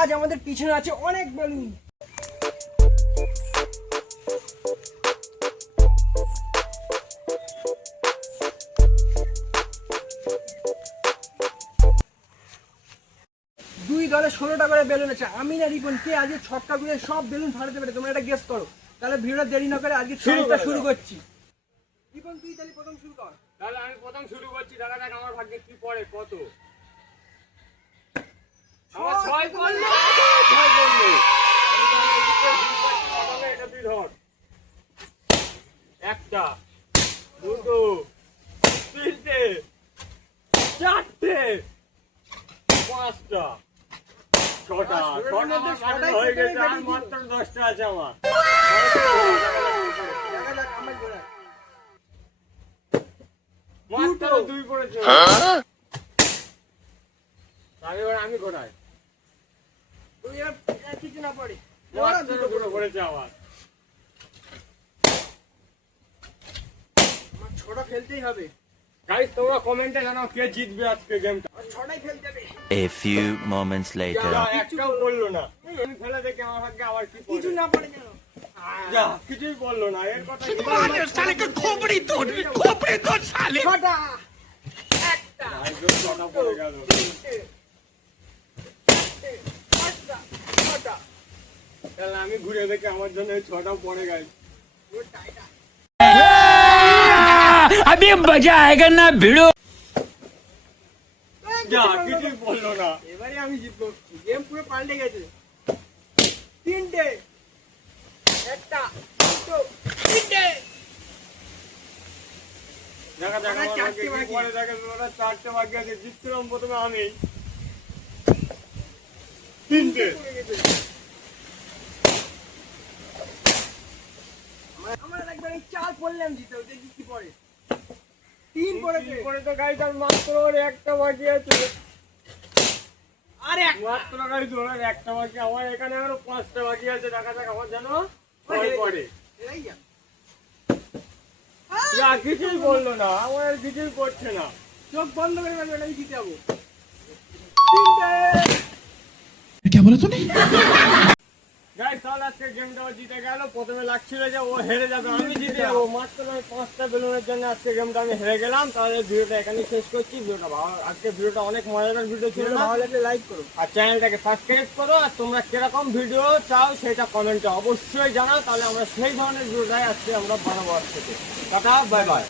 আজ আমাদের পিছনে আছে অনেক বেলুন। দুই দলে 16টা করে বেলুন আছে। আমি না রিপন কে আজকে ছক্কা ঘুরে সব বেলুন ফাটাতে পারে, তোমরা এটা গেস করো। তাহলে ভিডিওটা দেরি না করে আজকে শুরু করছি। রিপন তুই তাহলে প্রথম শুরু কর। তাহলে আমি প্রথম শুরু করছি। দেখা যাক আমার ভাগ্যে কি পড়ে। কত? আমার 6 পড়লো। 6 পড়লো। এটা তুই ধর। একটা, দুটো, তিনটে, চারটে, পাঁচটা, ছটা। ছটা হয়ে গেছে, আর মাত্র 10টা আছে আমার। দেখা যাক আমার ঘোড়া। মাত্র 2 পড়েছে। এবার আমি ঘোরাই। তুই এবার কিছু না পড়ে মাত্র 2 পড়েছে আমার। আমার ছটা ফেলতেই হবে। গাইস তোমরা কমেন্টে জানাও কে জিতবে আজকে গেমটা। আর ছটাই ফেলতে হবে। A few moments later. যা, একটাও বললো না। আমি ফেলে দেখি আমার ভাগ্যে আবার কি পড়ে। কিছু না পড়ে যেন। যা, কিছুই বললো না। এর কথা কি? ছটা, একটা, একদম ছটা পড়ে গেল। তিনটে, চারটে, পাঁচটা, ছটা। তাহলে আমি ঘুরে দেখি আমার জন্য এই 6টাও পড়ে গেছে। अभी मजा आएगा ना भिड़ो। যা, কিছুই বললো না। এবারে আমি জিতবো। গেম পুরো পাল্টে গেছে। তিনটে, একটা, দুটো, তিনটে। দেখা যাক আমার চারটে ভাগ্যে কি বাকি। পড়ে। দেখে ওরা 4টে বাকি আছে। জিতছিলাম প্রথমে আমি। 3টে। আমার একবার এই চাল পড়লাম জিতে, দেখি কি পড়ে। তিন পড়েছে। পরে তো গাইস আর মাত্র ওর একটা বাকি আছে। আর এক। মাত্র গাইস ওর একটা বাকি। আমার এখানে আরো 5টা বাকি আছে। দেখা যাক আমার যেন ভয় পড়ে। এই যা। যা, কিছুই বললো না। আমার আর কিছুই করছে না। চোখ বন্ধ করে ফেলবেন, আমি জিতে যাবো। তিনটে। গাইস তাহলে আজকে গেমটা ও জিতে গেল। প্রথমে লাগছিল যে ও হেরে যাবে, আমি জিতে যাবো। মাত্র 5টা বেলুনের জন্য আজকে গেমটা আমি হেরে গেলাম। তাহলে ভিডিওটা এখানেই শেষ করছি। ভিডিওটা ভালো, আজকে ভিডিওটা অনেক মজাদার ভিডিও ছিল। ভালো লাগলে লাইক করো। আর চ্যানেলটাকে সাবস্ক্রাইব করো। আর তোমরা কিরকম ভিডিও চাও সেটা কমেন্টে অবশ্যই জানাও। তাহলে আমরা সেই ধরনের ভিডিওটাই আজকে আমরা বানাবো আজ থেকে। Tata, bye bye.